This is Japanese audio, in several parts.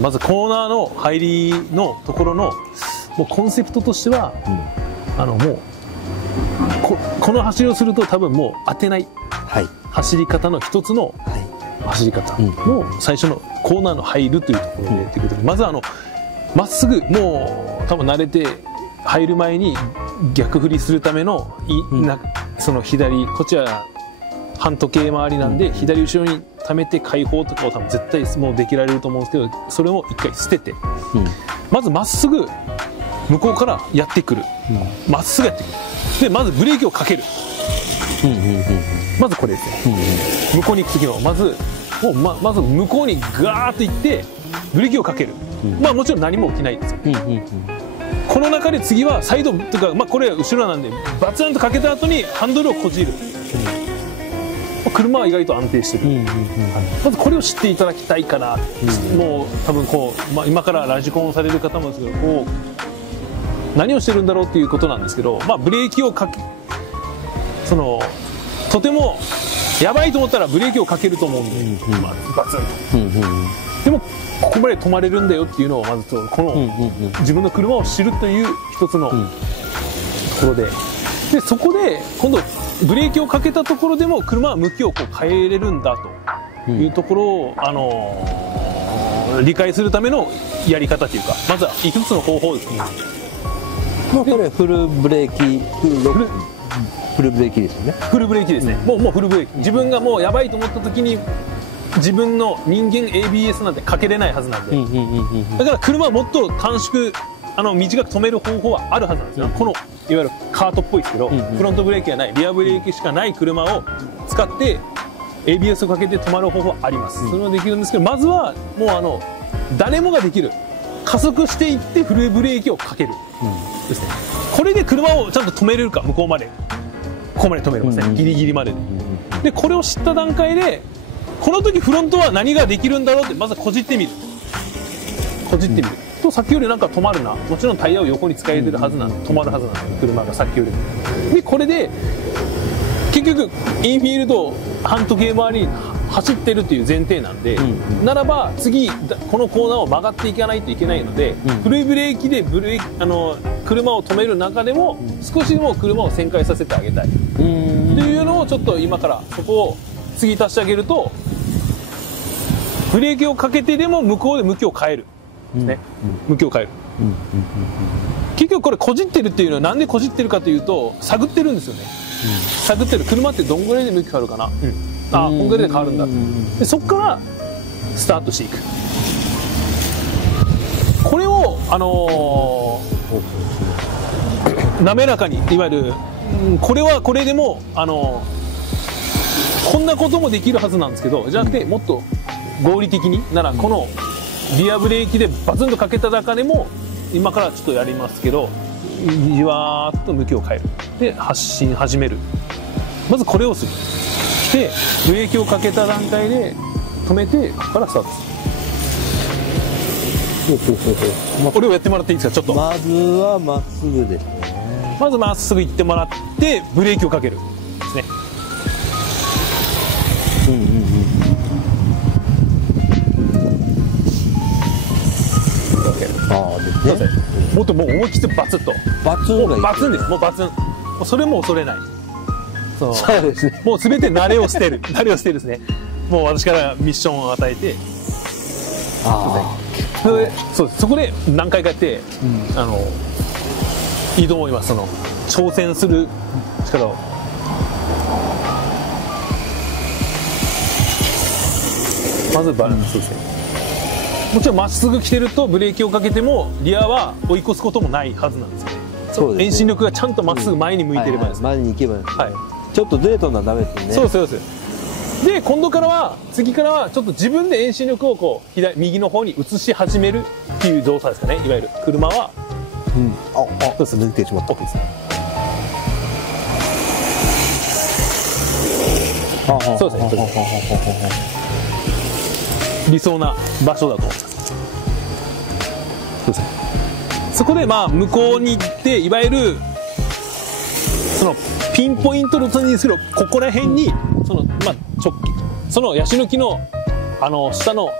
まずコーナーの入りのところのもうコンセプトとしては、もうこの走りをすると多分もう当てない走り方の一つの走り方の最初のコーナーの入るというところでということで、まずまっすぐもう多分慣れて入る前に逆振りするためのその左こっちは半時計回りなんで、左後ろに溜めて開放とかを多分絶対もうできられると思うんですけど、それを一回捨てて、まずまっすぐ向こうからやってくる、まっすぐやってくる。でまずブレーキをかける、まずこれですね、向こうに行く時のまずまず向こうにガーッと行ってブレーキをかける、まあもちろん何も起きないですよ、この中で次はサイドとか、これは後ろなんでバツンとかけた後にハンドルをこじる、車は意外と安定してる、まずこれを知っていただきたいかな、もう多分今からラジコンをされる方もですけど、何をしてるんだろうっていうことなんですけど、ブレーキをとてもやばいと思ったらブレーキをかけると思うんで、バツンと、でもここまで止まれるんだよっていうのをまずこの自分の車を知るという一つのところで、そこで今度ブレーキをかけたところでも車は向きを変えれるんだというところを、理解するためのやり方というか、まずはいくつの方法ですね。これフルブレーキ、フルブレーキですよね。フルブレーキですね。もうフルブレーキ。自分がもうやばいと思った時に自分の人間 ABS なんてかけれないはずなんで、だから車はもっと短縮短く止める方法はあるはずなんですよ、このいわゆるカートっぽいですけど、フロントブレーキがないリアブレーキしかない車を使って ABS をかけて止まる方法はあります、それはできるんですけど、まずはもう誰もができる加速していってフルブレーキをかける、ですね。これで車をちゃんと止めれるか、向こうまでここまで止めれますね、ギリギリまでで、これを知った段階でこの時フロントは何ができるんだろうってまずこじってみる、とさっきよりなんか止まるな、もちろんタイヤを横に使えてるはずなんで止まるはずなんで、車がさっきよりで、これで結局インフィールド半時計回りに走ってるっていう前提なんで、ならば次このコーナーを曲がっていかないといけないので、フルブレーキで車を止める中でも少しでも車を旋回させてあげたいっていうのをちょっと今からそこを次足してあげると、ブレーキをかけてでも向こうで向きを変えるですね、向きを変える、結局これこじってるっていうのはなんでこじってるかというと、探ってるんですよね、探ってる。車ってどんぐらいで向き変わるかな、こんぐらいで変わるんだ、でそこからスタートしていく。これを滑らかに、いわゆるこれはこれでもこんなこともできるはずなんですけど、じゃなくてもっと合理的になら、このリアブレーキでバツンとかけた中でも今からちょっとやりますけど、じわーっと向きを変える、で発進始める、まずこれをする。でブレーキをかけた段階で止めてからスタートする。これをやってもらっていいですか、ちょっと。まずはまっすぐですね。まずまっすぐ行ってもらってブレーキをかけるですね。ですね。もっともう思い切ってバツッと。バツンがいい。バツンです。もうバツン。それも恐れない。そうですね。もうすべて慣れを捨てる。慣れを捨てるですね。もう私からミッションを与えて。そうです。そこで何回かやって、いいと思います。挑戦する力を。まずバランスですね。もちろんまっすぐ来てるとブレーキをかけてもリアは追い越すこともないはずなんですよね。そうですね。遠心力がちゃんとまっすぐ前に向いてればです。前に行けばです。はい。ちょっとずれとんのはダメですよね。そうです。で今度からは次からはちょっと自分で遠心力を右の方に移し始めるっていう動作ですかね。いわゆる車はそうですね、抜けてしまった。そうですね。理想な場所だと思います。そうですね。そこでまあ向こうに行って、いわゆるそのピンポイントのにするここら辺にそのまあそのヤシの木の下の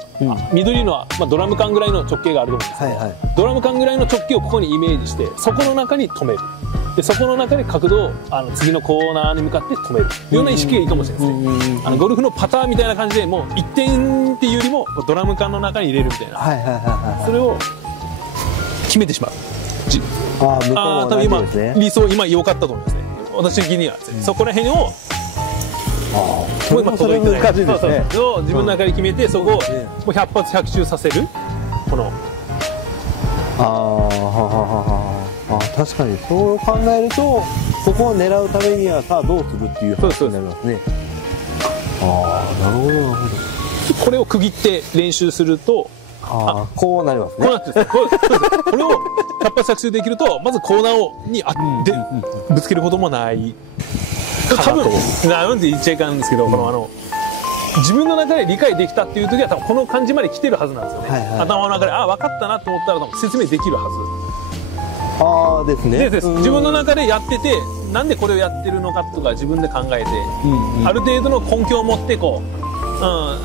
緑のは、まあ、ドラム缶ぐらいの直径があると思うんですけど、ドラム缶ぐらいの直径をここにイメージして、そこの中に止める。でそこの中で角度を次のコーナーに向かって止めるような意識がいいかもしれないですね。ゴルフのパターンみたいな感じで、もう1点っていうよりもドラム缶の中に入れるみたいな、それを決めてしまう。向こうも同じですね。理想今良かったと思いますね。私的にはですね、そこら辺をそれ難しいですね。自分の中で決めて、そこをもう100発100中させる。この確かにそう考えると、ここを狙うためにはさあどうするっていう話になりますね。なるほどなるほど。これを区切って練習すると、こうなりますね。こうなってるんです。これを100発100中できると、まずコーナーにぶつけることもない。多分なんて言っちゃいかんですけど、自分の中で理解できたっていう時は多分この感じまで来てるはずなんですよね。頭の中で分かったなと思ったら多分説明できるはず。ですね。自分の中でやってて、なんでこれをやってるのかとか自分で考えて、ある程度の根拠を持ってこう、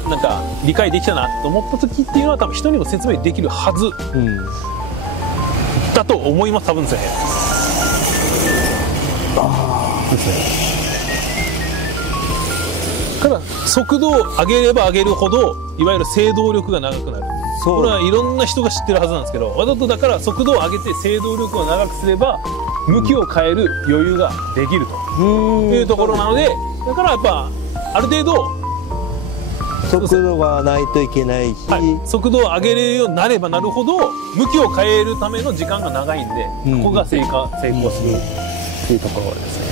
なんか理解できたなと思った時っていうのは多分人にも説明できるはずだと思います。多分ですね。ですね。ただ速度を上げれば上げるほど、いわゆる制動力が長くなる。これはいろんな人が知ってるはずなんですけど、わざとだから速度を上げて制動力を長くすれば向きを変える余裕ができるというところなので、だからやっぱある程度速度がないといけないし、速度を上げれるようになればなるほど向きを変えるための時間が長いんで、ここが成功するっていうところですね。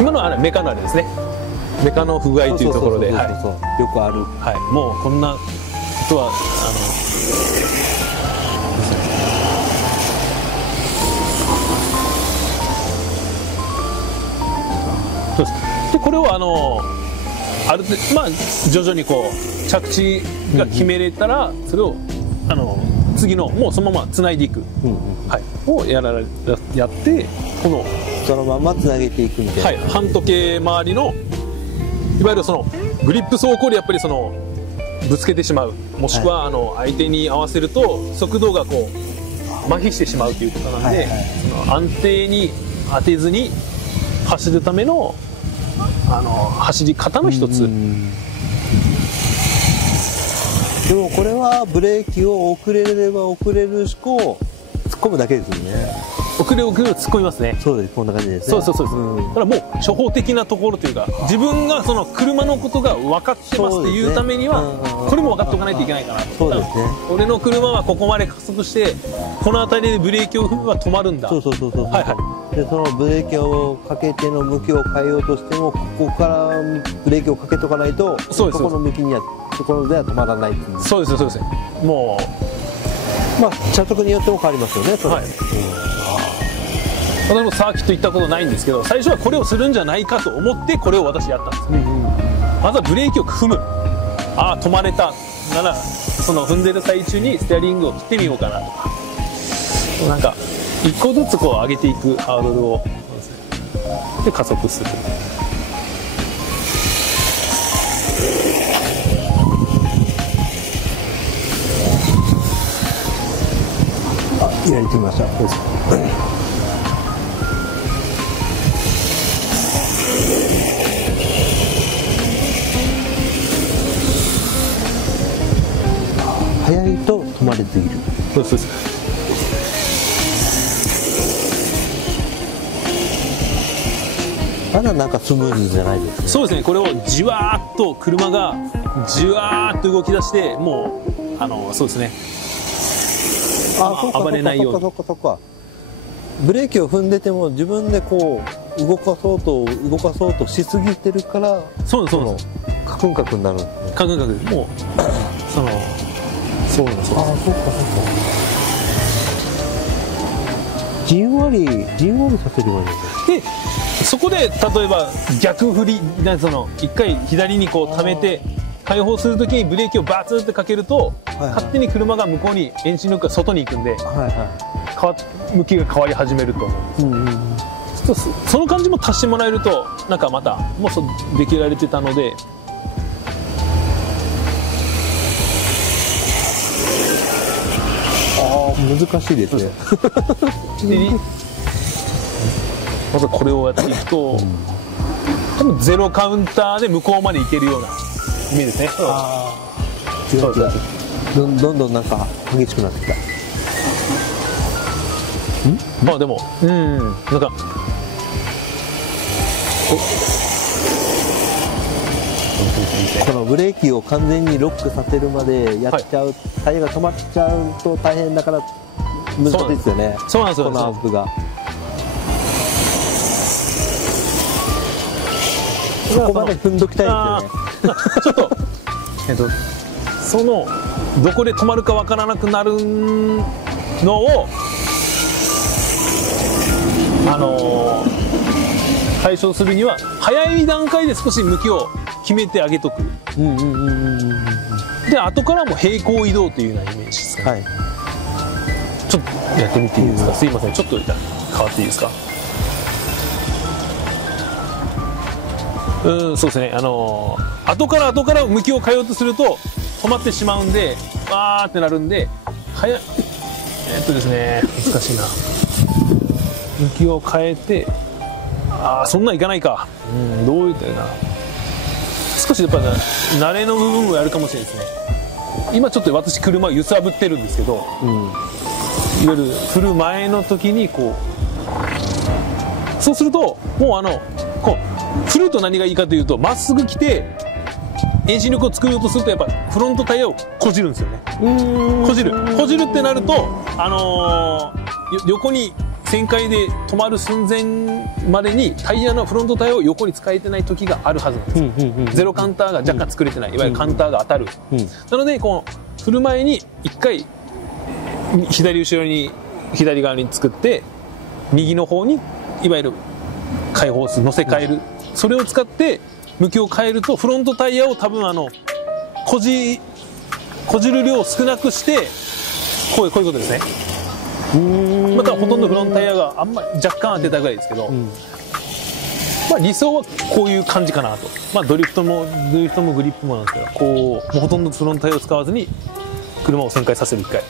今のはメカのあれですね。メカの不具合というところで、よくある。もうこんなことはそうです。でこれをある程度、まあ徐々にこう着地が決めれたら、それを次のもうそのままつないでいく、をやってこのそのままつなげていくみたいな、半時計回りのいわゆるそのグリップ走行でやっぱりそのぶつけてしまう、もしくは相手に合わせると速度がこう麻痺してしまうということなんで、その安定に当てずに走るための走り方の一つ。でもこれはブレーキを遅れれば遅れるしこ突っ込むだけですよね。遅れ突っ込みますね。そうです、こんな感じですね。そうです。だからもう初歩的なところというか、自分がその車のことが分かってますっていうためには、これも分かっておかないといけないかなと。そうですね。俺の車はここまで加速してこの辺りでブレーキを踏めば止まるんだ。そう。でそのブレーキをかけての向きを変えようとしても、ここからブレーキをかけとかないと、そこの向きにはそこでは止まらないっていう。そうです。もう車速によっても変わりますよね。私もサーキット行ったことないんですけど、最初はこれをするんじゃないかと思ってこれを私やったんです。まずはブレーキを踏む。止まれたならその踏んでる最中にステアリングを切ってみようかなとか、なんか一個ずつこう上げていくハードルをで加速する。やりてみました。早いと止まりすぎる。そう。まだなんかスムーズじゃないですね。そうですね。これをじわーっと車がじわーっと動き出して、もうそうですね。暴れないように。そうか。ブレーキを踏んでても自分でこう動かそうとしすぎてるから、そうカクンカクンになるんですね。カクンカクン。もうそうなんですよ。ああ、そうかそうか。じんわりさせればいいんだ。でそこで例えば逆振りなんその一回左にこう溜めて解放するときにブレーキをバツってかけると、勝手に車が向こうに遠心力が外に行くんで、向きが変わり始めると思う。その感じも足してもらえるとなんかまたもうできられてたので。難しいですね。まずこれをやっていくと、多分ゼロカウンターで向こうまで行けるようなイメージですね。どんどんなんか激しくなってきた。まあでもなんかこのブレーキを完全にロックさせるまでやっちゃう、タイヤが止まっちゃうと大変だから難しいですよね。そうなんですよ。このアンプがそこまで踏んどきたいですよね。ちょっとそのどこで止まるかわからなくなるのを解消するには早い段階で少し向きを決めてあげとく。で後からも平行移動というようなイメージですね。ちょっとやってみていいですか。すいません、ちょっと変わっていいですか。そうですね。後から向きを変えようとすると止まってしまうんで、わーってなるんで、ですね、難しいな。向きを変えて、そんなんいかないか。どう言ったらいいな。少しやっぱ慣れの部分もやるかもしれないですね。今ちょっと私車を揺さぶってるんですけど、いわゆる振る前の時にこう、そうするともうこう振ると何がいいかというと、まっすぐ来て遠心力を作ろうとするとやっぱフロントタイヤをこじるんですよね。こじるってなると横に旋回で止まる寸前までにタイヤのフロントタイヤを横に使えてない時があるはずなんですよ。ゼロカウンターが若干作れてない、いわゆるカウンターが当たる。なのでこう振る前に一回左後ろに左側に作って右の方にいわゆる開放する乗せ替える、それを使って向きを変えるとフロントタイヤを多分こじる量を少なくしてこういうことですね。またほとんどフロントタイヤがあんまり若干当てたぐらいですけど、理想はこういう感じかなと。ドリフトもグリップもなんですけど、こうもうほとんどフロントタイヤを使わずに車を旋回させる一回こ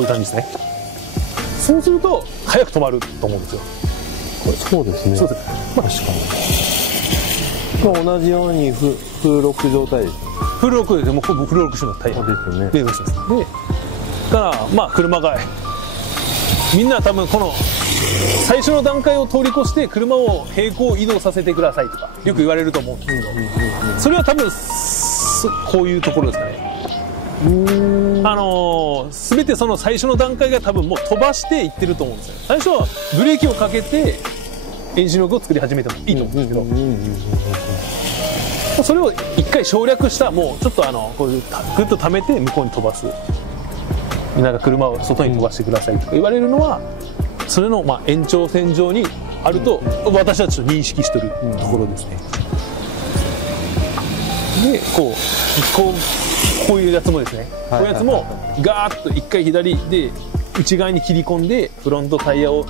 ういう感じですね。そうすると早く止まると思うんですよ。そうですね。確かに。同じようにフルロック状態です。フルロックでもうフルロックしてますタイヤですよね。でから車がみんな多分この最初の段階を通り越して車を平行移動させてくださいとかよく言われると思うんですけど、それは多分こういうところですかね。全てその最初の段階が多分もう飛ばしていってると思うんですよ。最初はブレーキをかけて遠心力を作り始めてもいいと思うんですけど、それを一回省略したもうちょっとこういうグッと溜めて向こうに飛ばす、なんか車を外に飛ばしてくださいとか言われるのはそれの延長線上にあると私はちょっと認識してるところですね。でこういうやつもですね、こういうやつもガーッと一回左で内側に切り込んでフロントタイヤを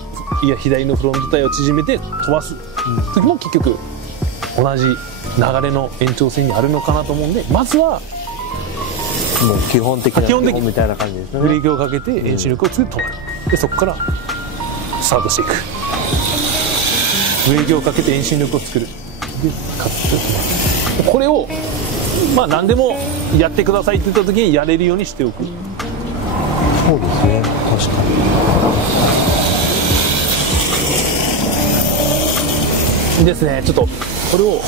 左のフロントタイヤを縮めて飛ばす時も結局同じ流れの延長線にあるのかなと思うんで、まずはもう基本的な基本みたいな感じですね。ブレーキをかけて遠心力を作って止まる。でそこからスタートしていく。ブレーキをかけて遠心力を作る。でカッと止まる。これを何でもやってくださいって言った時にやれるようにしておく。そうですね。確かに。ですね。ちょっとこれを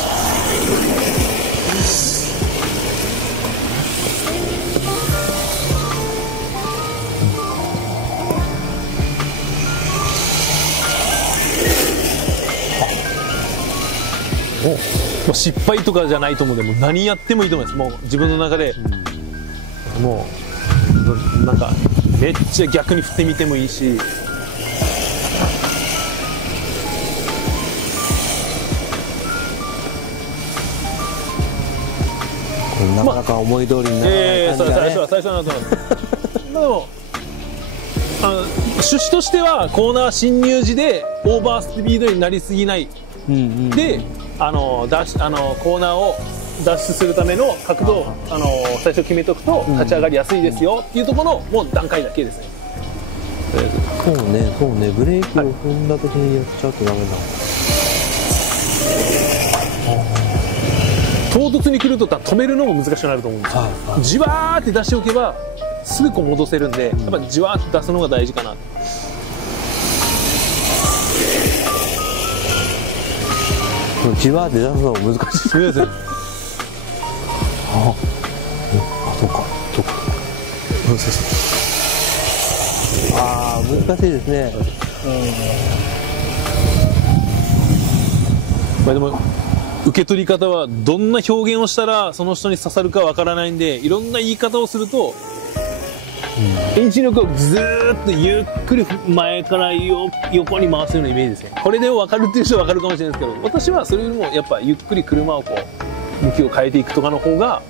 う失敗とかじゃないと思うんで、もう何やってもいいと思います。もう自分の中で、もうなんかめっちゃ逆に振ってみてもいいし。なかなか思い通りにならない感じがね。最初はなんとなくまあでも趣旨としてはコーナー進入時でオーバースピードになりすぎない、でコーナーを脱出するための角度を最初決めとくと立ち上がりやすいですよっていうところのもう段階だけですね。そうねブレーキを踏んだ時にやっちゃうとダメだ。唐突に来ると止めるのも難しくなると思うんですよ。じわーって出しておけばすぐこう戻せるんで、やっぱじわーって出すのが大事かな。じわーって出すのが難しいですね。そうか難しいですね。まあでも受け取り方はどんな表現をしたらその人に刺さるかわからないんで、いろんな言い方をすると、遠心力をずーっとゆっくり前から横に回すようなイメージですね。これで分かるっていう人は分かるかもしれないですけど、私はそれよりもやっぱゆっくり車をこう向きを変えていくとかの方が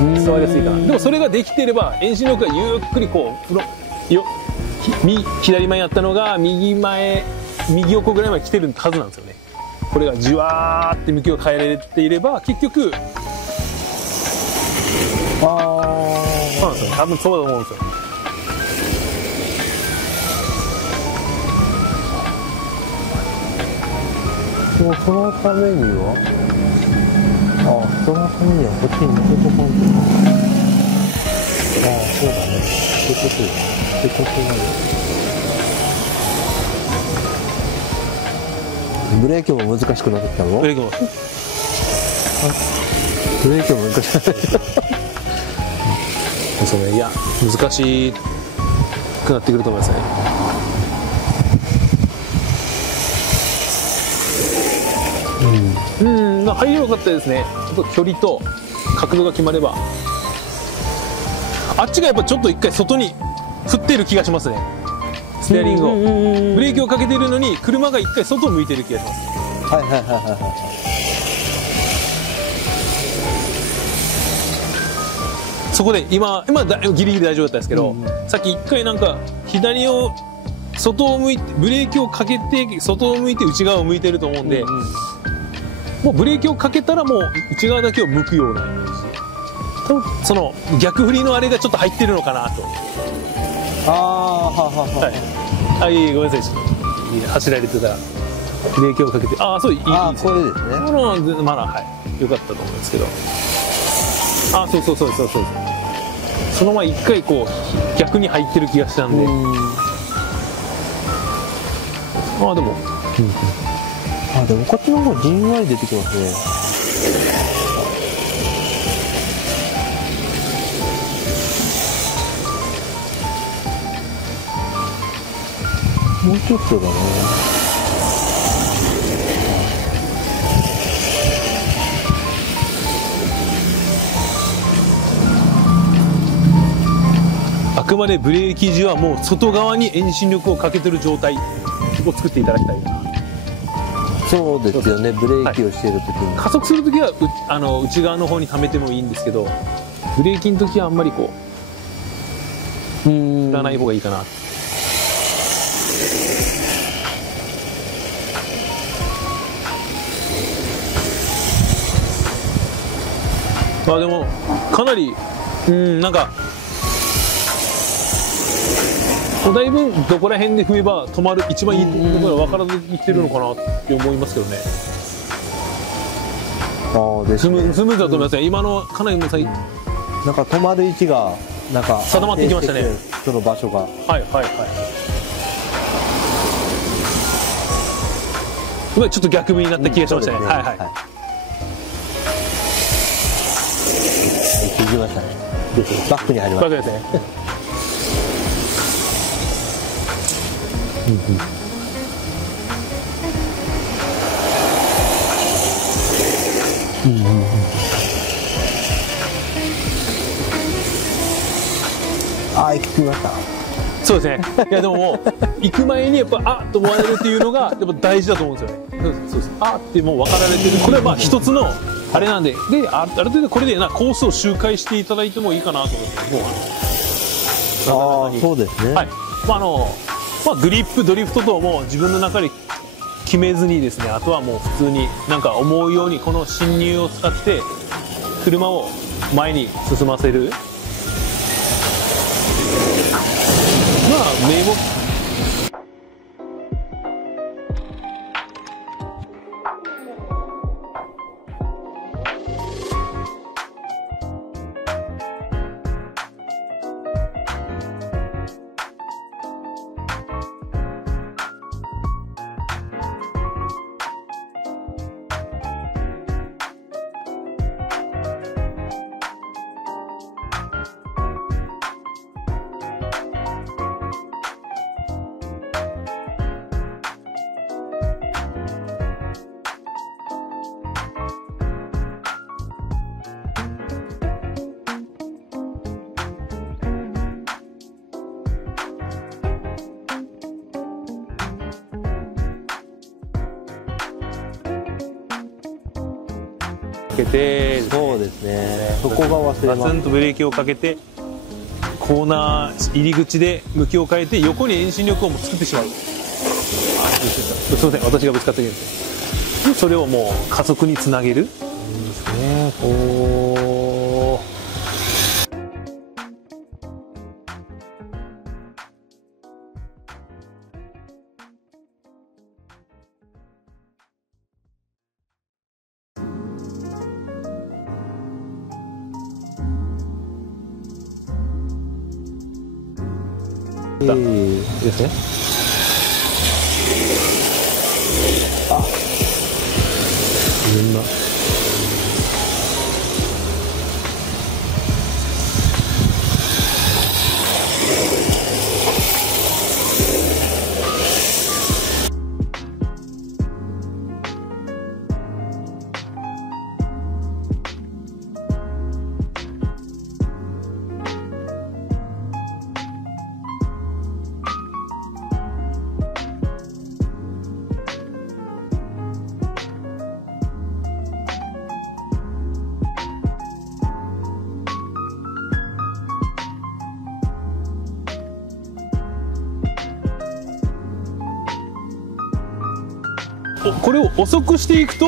伝わりやすいかな。でもそれができていれば遠心力がゆっくりこう左前やったのが右横ぐらいまで来てるはずなんですよね。これがじわーって向きを変えられていれば結局そうなんですよ。多分そうだと思うんですよ。そのためにはこっちに乗せとかんと。そうだね。そういうことよ。そういうことだよ。ブレーキも難しくなってきたの？ブレーキも難しくなってきた。そうね、いや難しくなってくると思いますね。入り良かったですね。ちょっと距離と角度が決まれば、あっちがやっぱちょっと一回外に振ってる気がしますね。ステアリングをブレーキをかけているのに車が一回外を向いてる気がします。そこで今ギリギリ大丈夫だったんですけど、さっき一回なんか左を外を向いてブレーキをかけて外を向いて内側を向いてると思うんで、もうブレーキをかけたらもう内側だけを向くようなイメージ。多分その逆振りのあれがちょっと入ってるのかなと。ごめんなさい、走られてたらブレーキをかけて、そういいですね。これですね。まだ良かったと思うんですけど、そうその前一回こう逆に入ってる気がしたんで、でもでもこっちの方がじんわり出てきますね。もうちょっとだね。あくまでブレーキ時はもう外側に遠心力をかけてる状態を作っていただきたいな。そうですよね。ブレーキをしている時に、加速する時は内側の方に溜めてもいいんですけど、ブレーキの時はあんまりこう振らない方がいいかな。でもかなりなんかだいぶどこら辺で踏めば止まる一番いいところが分からずに来てるのかなって思いますけどね。スムーズだと思いますね。今のかなりなんか止まる位置がなんか定まってきましたね。その場所が今ちょっと逆目になった気がしましたね。行きましたね。バックに入りました。バックですね。ああ、行きました。そうですね。いやでももう行く前にやっぱあっと思われるっていうのがやっぱ大事だと思うんですよね。そうです。あってもう分かられてる。これはまあ一つのあれなんで、ある程度これでコースを周回していただいてもいいかなと思って。ああ、そうですね。はい。まあグリップ、ドリフトとも自分の中で決めずにですね、あとはもう普通になんか思うようにこの進入を使って車を前に進ませる。まあ名目。かけて、そうですね。そこが忘れます。ガツンとブレーキをかけて、コーナー入り口で向きを変えて横に遠心力をも作ってしまう。すいません、私がぶつかってるんですよ。それをもう加速につなげる。いいですね。おー。ですね。あ、自分のこれを遅くしていくと、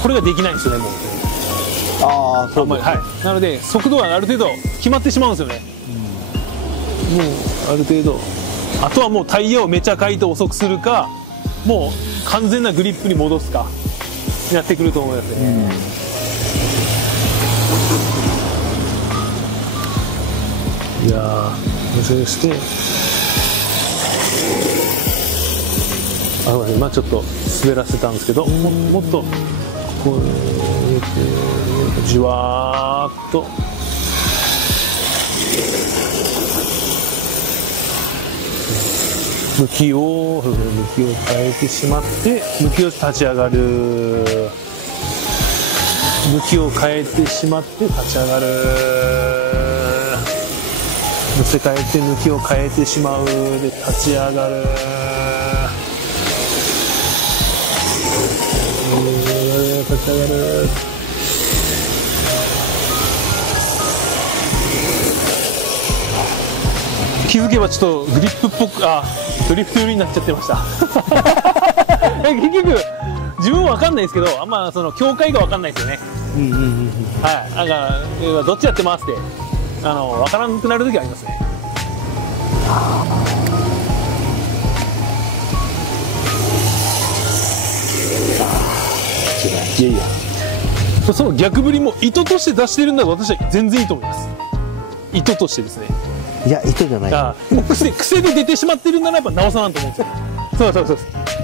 これができないんですよね、もう。ああ、そうです。はい。なので速度はある程度決まってしまうんですよね。もうある程度。あとはもうタイヤをめちゃ変えて遅くするか、もう完全なグリップに戻すかになってくると思いますね。いやー、そして今ちょっと滑らせたんですけど、もっとここに入れてじわーっと向きを変えてしまって向きを立ち上がる、向きを変えてしまって立ち上がる、乗せ替えて向きを変えてしまうで立ち上がる、立ち上がる。気づけばちょっとグリップっぽくドリフト寄りになっちゃってました結局自分は分かんないですけど、あんまその境界が分かんないですよね。はい、なんかどっちやってますって分からなくなる時ありますね。いやいや、その逆振りも意図として出してるんだと私は全然いいと思います。意図としてですね。いや、意図じゃない。もう癖で出てしまってるんならやっぱなおさなんと思うんですよ。そう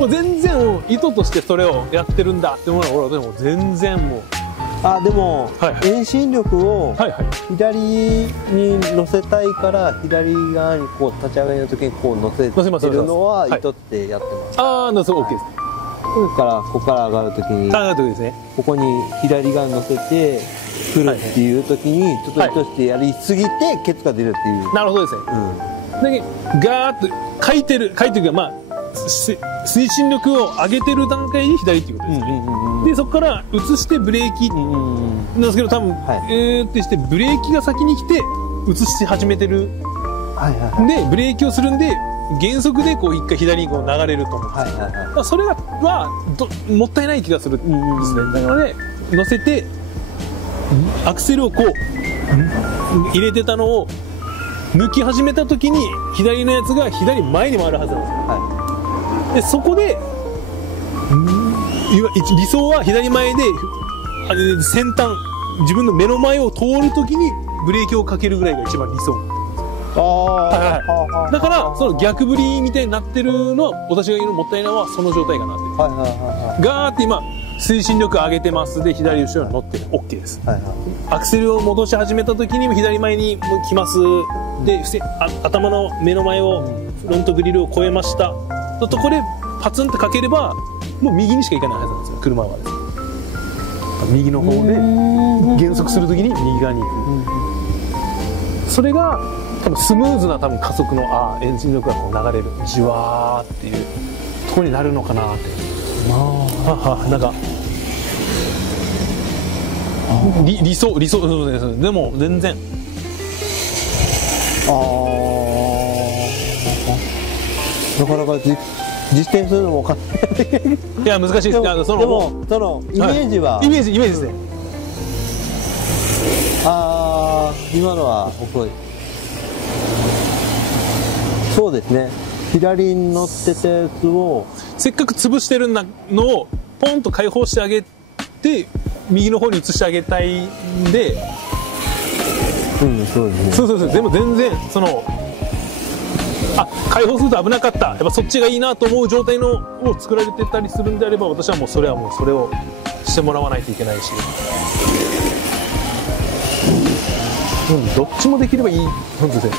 もう全然意図としてそれをやってるんだって思うのは俺はでも全然もう。でも、遠心力を左に乗せたいから左側にこう立ち上がりの時にこう乗せてるのは意図ってやってます。そう OK ですね。ここから上がるときに、上がるときですね。ここに左側乗せてくるっていうときに、ちょっと落としてやりすぎてケツが出るっていう。なるほどですね。だけどガーッと書いてるか、まあ推進力を上げてる段階で左っていうことですね。でそこから移してブレーキなんですけど、多分ってしてブレーキが先に来て移し始めてる。でブレーキをするんで減速でこう一回左にこう流れると思うんですよ。それはもったいない気がするんですね。なので乗せてアクセルをこう入れてたのを抜き始めた時に左のやつが左前に回るはずなんですよ。でそこで理想は左前で先端、自分の目の前を通る時にブレーキをかけるぐらいが一番理想。だからその逆振りみたいになってるのは、私が言うのもったいないのはその状態かなって。ガーって今推進力上げてますで左後ろに乗ってる OK です。アクセルを戻し始めた時に左前に来ます。で頭の目の前をフロントグリルを越えましたのところでパツンとかければもう右にしか行かないはずなんですよ、車は。右の方で減速する時に右側に行く。それが多分スムーズな加速のエンジン力がこう流れるじわーっていうところになるのかなって。なんか理想でも全然なかなか実践するのもいや難しいです。でもそのイメージは、イメージですね。今のは遅い。そうですね、左に乗ってたやつをせっかく潰してるのをポンと解放してあげて右の方に移してあげたいんで、そうですね。でも全然解放すると危なかった、やっぱそっちがいいなと思う状態のを作られてたりするんであれば、私はもうそれをしてもらわないといけないし、どっちもできればいい。本当ですね。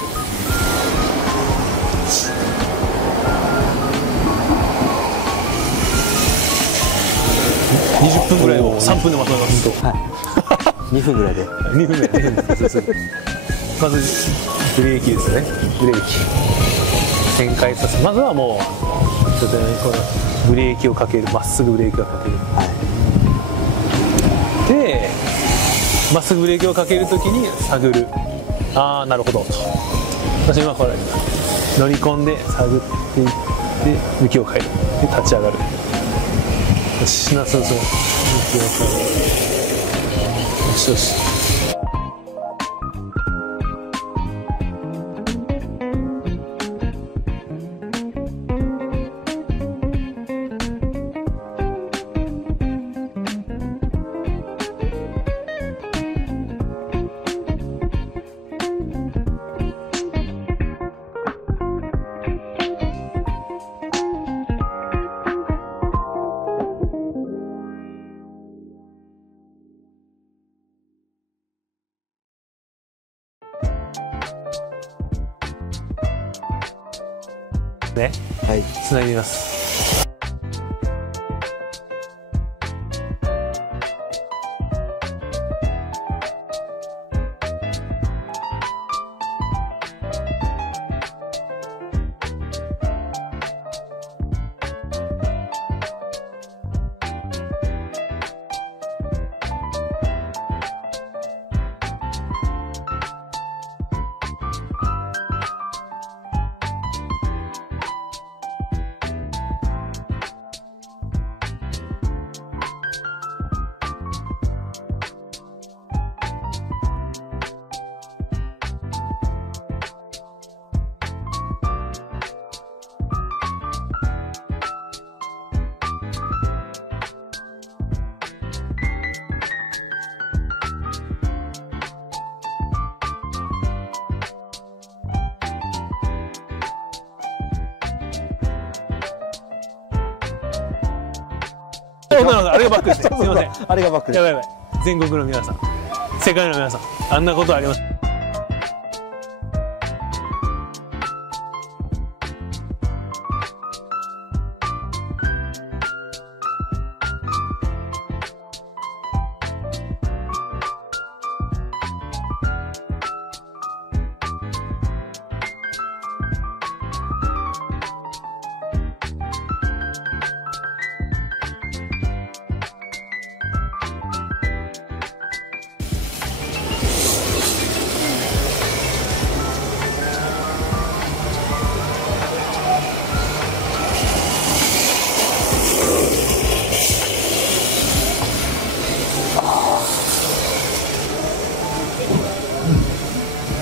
20分ぐらいを3分でまとめますと、2分ぐらいで2分ぐらいまずブレーキですね。ブレーキ旋回させ、まずはもうちょっとこのブレーキをかける、まっすぐブレーキをかける、でまっすぐブレーキをかけるときに探る。なるほどと。私今これ乗り込んで探っていって向きを変えるで立ち上がる。よし、向きを変える。よしよし。ね、つなぎます。あれがバックですね。すみません。あれがバックです。やばいやばい。全国の皆さん、世界の皆さん、あんなことあります。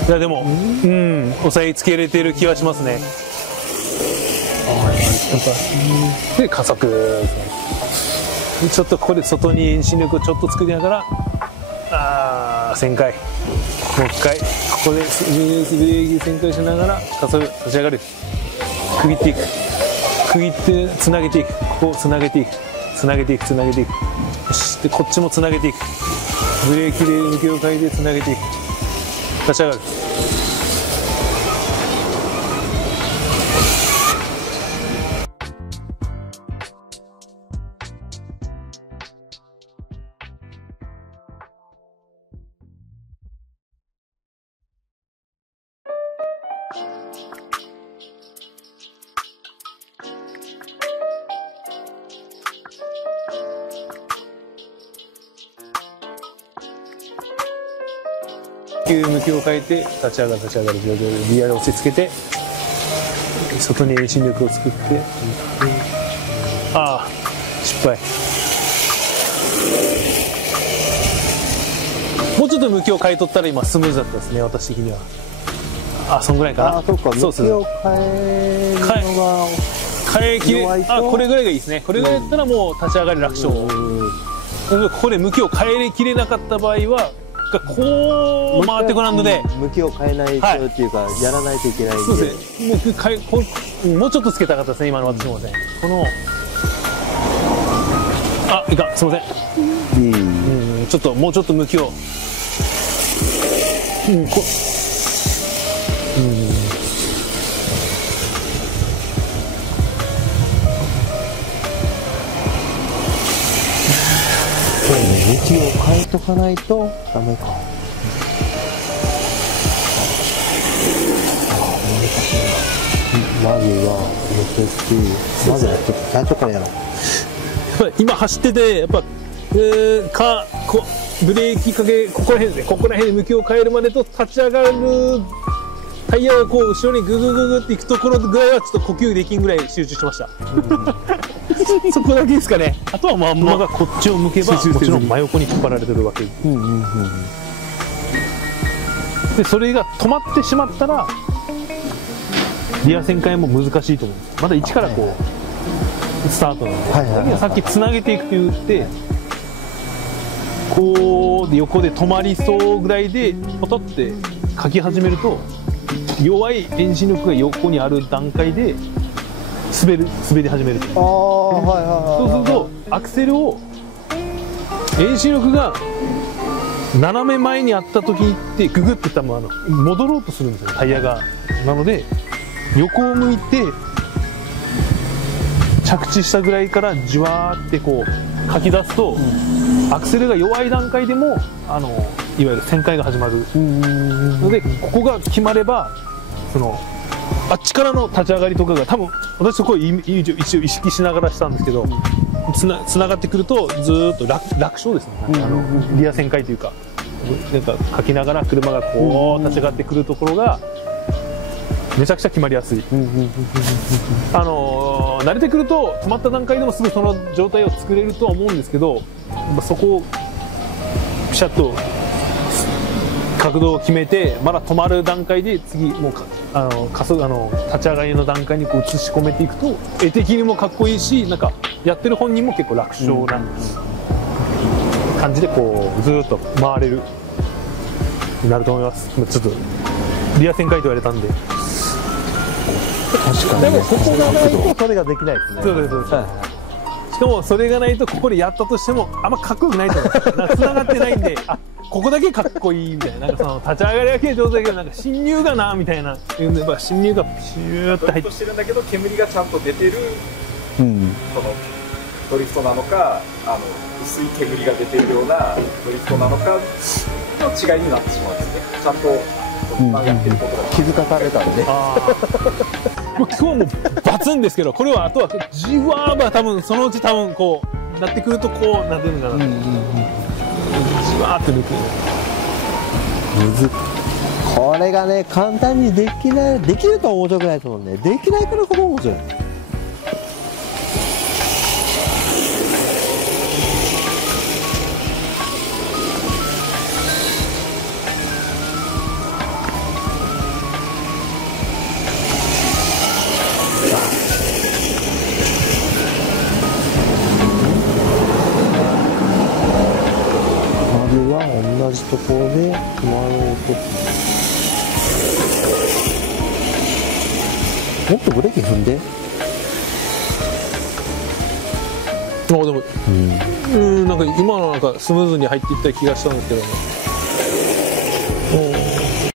いやでも押さえつけれてる気はしますね。で加速ですね。ちょっとここで外に遠心力をちょっと作りながら1000回もう一回ここでブレーキ1000回しながら加速立ち上がる、区切っていく、区切ってつなげていく、ここをつなげていく、つなげていく、つなげていく、よしでこっちもつなげていく、ブレーキで向きを変えてつなげていく、立ち上がる。向きを変えて立ち上がる、立ち上がる状況でリアで押し付けて外に遠心力を作って、ああ失敗。もうちょっと向きを変えとったら今スムーズだったですね、私的には。あ、そんぐらいかな。あ、そうか、向きを変えるのが変えきれ、あ、これぐらいがいいですね。これぐらいだったらもう立ち上がり楽勝。ここで向きを変えきれなかった場合はこう回ってこないので、向きを変えないとっていうか、はい、やらないといけないんで。そうですね。もうちょっとつけたかったですね、今の私もね。このいかん、すみません。ちょっともうちょっと向きを。向きを変えとかないとダメか。まずはまずは最初からやろう。今走っててやっぱブレーキかけ、ここら辺ですね、ここら辺で向きを変えるまでと立ち上がるタイヤをこう後ろにググググっていくところぐらいはちょっと呼吸できんぐらい集中してました。そこだけですかね。あとはまんまがこっちを向けばもちろん真横に引っ張られてるわけです。でそれが止まってしまったらリア旋回も難しいと思うんです。まだ一からこうスタートなので、さっきつなげていくと言ってこうで横で止まりそうぐらいでポトって書き始めると弱い遠心力が横にある段階で滑り始める。そうするとアクセルを遠心力が斜め前にあった時ってググって多分戻ろうとするんですよ、タイヤが。なので横を向いて着地したぐらいからじわーってこうかき出すと、アクセルが弱い段階でもいわゆる旋回が始まるので、ここが決まればあっちからの立ち上がりとかが多分私そこを一応意識しながらしたんですけど、つながってくるとずーっと楽勝ですね。リア旋回というか、なんかかきながら車がこう立ち上がってくるところがめちゃくちゃ決まりやすい。慣れてくると止まった段階でもすぐその状態を作れるとは思うんですけど、そこをピシャッと角度を決めてまだ止まる段階で次もう立ち上がりの段階にこう移し込めていくと絵的にもかっこいいし、なんかやってる本人も結構楽勝な感じでこうずーっと回れるになると思います。ちょっとリア旋回と言われたんで。確かに、ね、でもここがないとそれができないですね。そうですそうです、しかもそれがないとここでやったとしてもあんまかっこよくないと思う。繋がってないんでここだけかっこいいみたいな、なんかその立ち上がりだけ上手だけどなんか侵入がなみたいな言うんで、侵入がピシューって入ってしてるんだけど煙がちゃんと出てる、そのドリフトなのか薄い煙が出てるようなドリフトなのかの違いになってしまうんですね。ちゃんとやってることが気づかされたんで。今日もバツンですけど、これはあとはじわーば多分そのうちこうなってくるとこうなってるのかな、じわーって抜く。これがね簡単にできると面白くないですもんね。できないからこそ面白い。同じところで止まろうと。もっとブレーキ踏んで。でもなんか今のなんかスムーズに入っていった気がしたんですけどね。